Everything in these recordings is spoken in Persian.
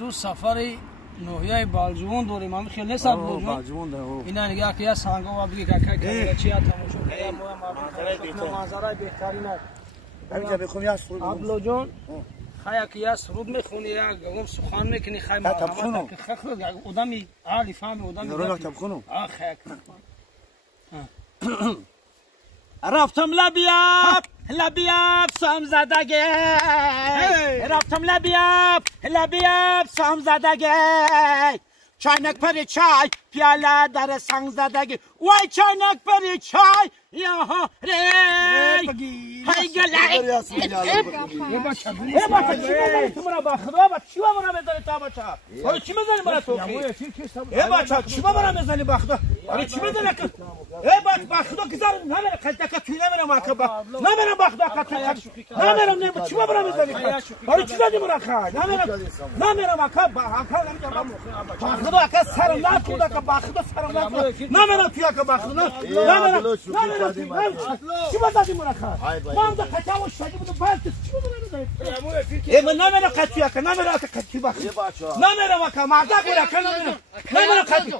روز سفری نوحیه بالجوان داریم. من خیلی نیست بالجوان. اینا نگاه کیا سانگو و بگی که چی تماشا کیا منظره بهترین است. همینجا بخونی یا سرود. ابلو جان خیا کیا سرود میخونی یا گم سخن میکنی خیا ما خخ آدمی عالی فهم آدمی. نورنا تبخونو. آخه. رفتم لبیاب سام زدگی رفتم لبیاب سام زدگی چاینک پر چای پیاله در سنگ زدگی وای چاینک پر چای یا ری های گلای ای بچه چی مرا با خدا با چی مرا میزنی تا بچه آره چی میزنی مرا تو ای بچه چی مرا میزنی با خدا آره چی میزنی ای بچه با خدا که زار نمیره کلتا توی نمیره ما که با نمیره با خدا که نمیره نه چی مرا میزنی آره چی زدی مرا خا نمیره ما که با خدا که سر نه خدا که با خدا سر نه نمیره توی که با خدا نمیره چی بازی مرا خا من دا کتاو شدی بود باز چی بود من نمیره کتیا که نمیره کتی با نمیره ما که ماذا برا که نمیره کتی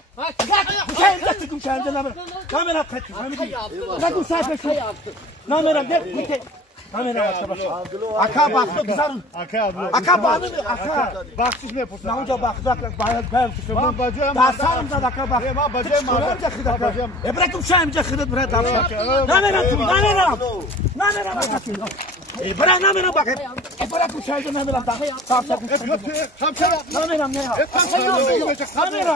چه دستی کم چنده نمیره کتی فهمیدی نگو صاحبش نمیره ده نمیره اکا باخت گذارن اکا باخت میپرسن اونجا باخت باید برم شما دستارم زد اکا باخت ما بجای ما ابراکم شایم جخدت برات نمیره برا نمیرم باقی برا کوچه نمیرم باقی نمیرم نه نمیرم